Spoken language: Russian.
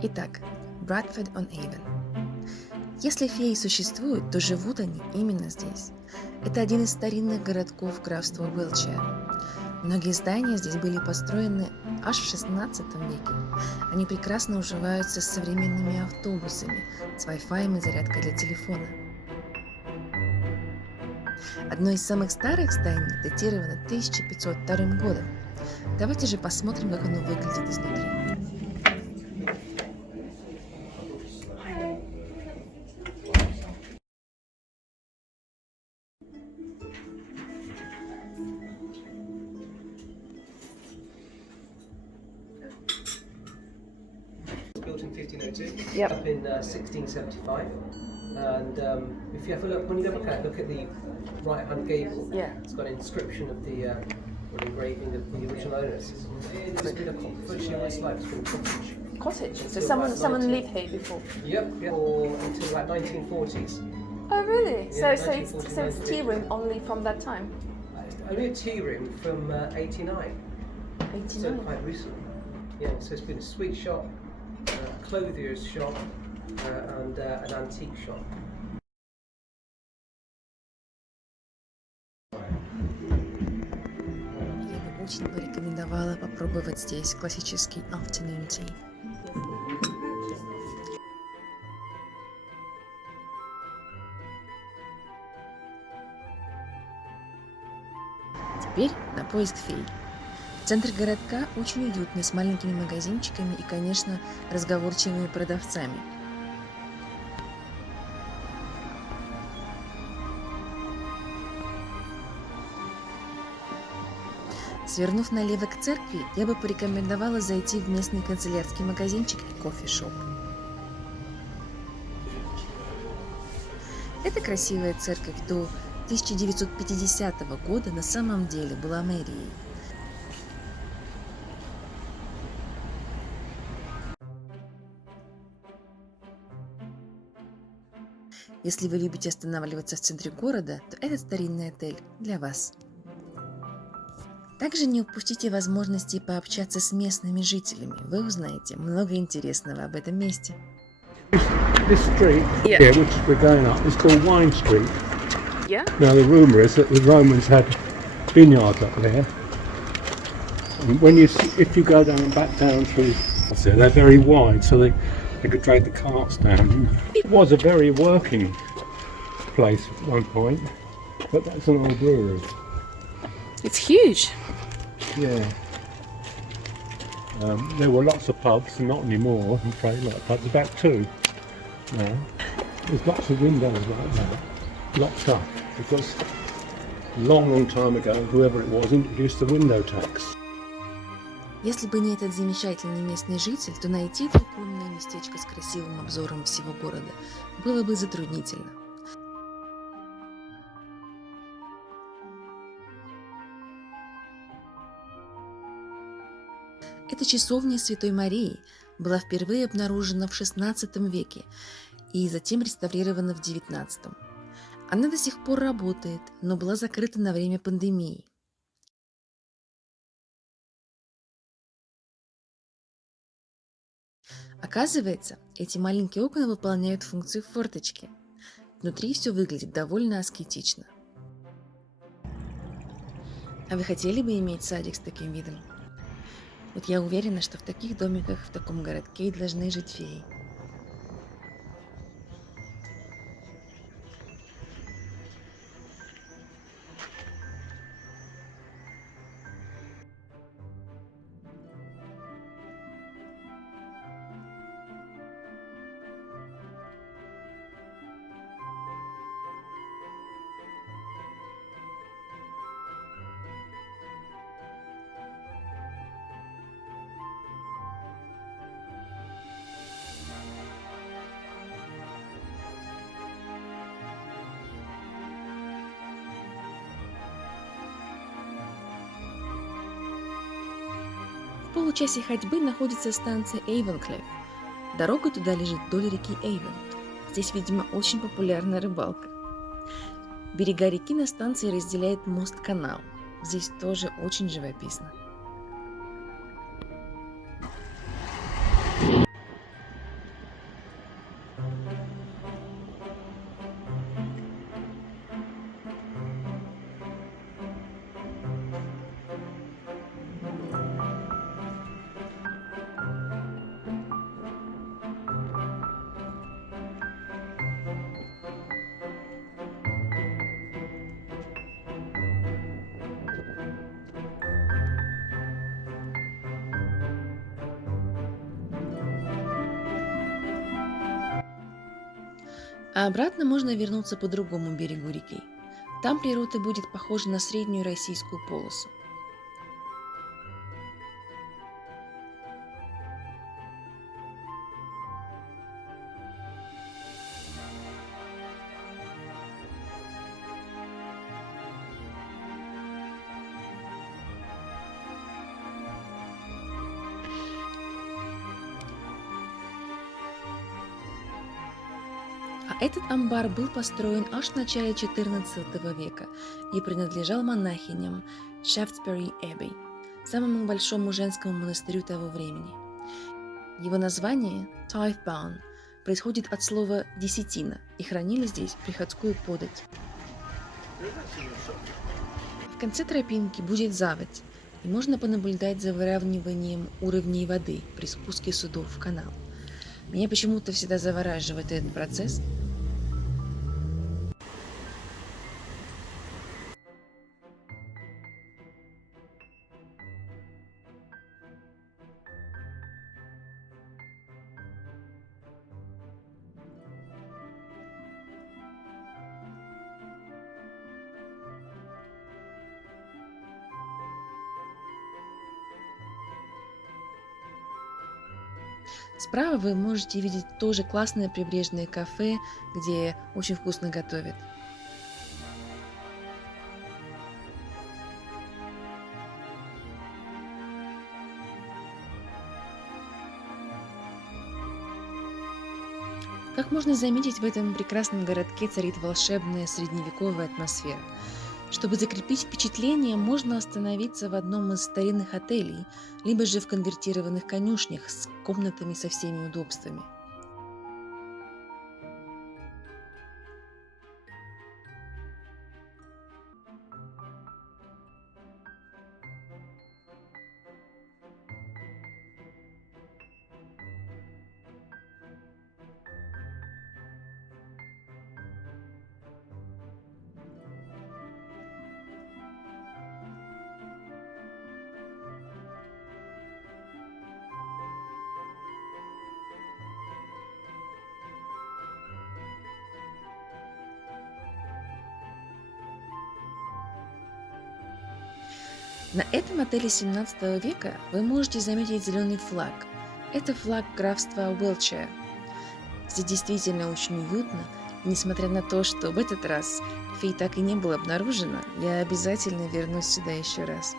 Итак, Bradford-on-Avon. Если феи существуют, то живут они именно здесь. Это один из старинных городков графства Уилтшир. Многие здания здесь были построены аж в XVI веке. Они прекрасно уживаются с современными автобусами, с Wi-Fi и зарядкой для телефона. Одно из самых старых зданий датировано 1502 годом. Давайте же посмотрим, как оно выглядит изнутри. Built in 1502, Yep. up in 1675. And if you have a look, when you look at the right-hand gable, Yeah. it's got an inscription of the or engraving of the original owners. It's been a virtually all its life. It's been a cottage. Cottage. So Still about someone 19. lived here before. Yep. Or until about 1940s. Oh really? Yeah, so it's 1949. tea room only from that time. Only a tea room from 89. So 89. quite recent. Yeah. So it's been a sweet shop, a clothier's shop, and an antique shop. Я бы очень порекомендовала попробовать здесь классический afternoon tea. Теперь на поиск фей. Центр городка очень уютный, с маленькими магазинчиками и, конечно, разговорчивыми продавцами. Свернув налево к церкви, я бы порекомендовала зайти в местный канцелярский магазинчик и кофе-шоп. Эта красивая церковь до 1950 года на самом деле была мэрией. Если вы любите останавливаться в центре города, то этот старинный отель для вас. Также не упустите возможности пообщаться с местными жителями. Вы узнаете много интересного об этом месте. This street here, which we're going up, is called Wine Street. Yeah? Now the rumour is that the Romans had vineyards up there. And if you go down and back down through, they're very wide, so they could drag the carts down. It was a very working place at one point, but that's an old brewery. It's huge. Yeah. There were lots of pubs, not anymore, I'm afraid, like pubs, about two now. There's lots of windows like that, locked up, because a long time ago, whoever it was introduced the window tax. Если бы не этот замечательный местный житель, то найти это укромное местечко с красивым обзором всего города было бы затруднительно. Эта часовня Святой Марии была впервые обнаружена в XVI веке и затем реставрирована в XIX. Она до сих пор работает, но была закрыта на время пандемии. Оказывается, эти маленькие окна выполняют функцию форточки. Внутри все выглядит довольно аскетично. А вы хотели бы иметь садик с таким видом? Вот я уверена, что в таких домиках в таком городке и должны жить феи. В получасе ходьбы находится станция Avoncliffe. Дорога туда лежит вдоль реки Avon. Здесь, видимо, очень популярна рыбалка. Берега реки на станции разделяет мост-канал. Здесь тоже очень живописно. А обратно можно вернуться по другому берегу реки. Там природа будет похожа на среднюю российскую полосу. А этот амбар был построен аж в начале XIV века и принадлежал монахиням Shaftesbury Abbey, самому большому женскому монастырю того времени. Его название Tithe Barn происходит от слова «десятина» и хранили здесь приходскую подать. В конце тропинки будет заводь, и можно понаблюдать за выравниванием уровней воды при спуске судов в канал. Меня почему-то всегда завораживает этот процесс. Справа вы можете видеть тоже классное прибрежное кафе, где очень вкусно готовят. Как можно заметить, в этом прекрасном городке царит волшебная средневековая атмосфера. Чтобы закрепить впечатление, можно остановиться в одном из старинных отелей, либо же в конвертированных конюшнях с комнатами со всеми удобствами. На этом отеле 17 века вы можете заметить зеленый флаг. Это флаг графства Уилтшир. Здесь действительно очень уютно, и несмотря на то, что в этот раз фей так и не было обнаружено, я обязательно вернусь сюда еще раз.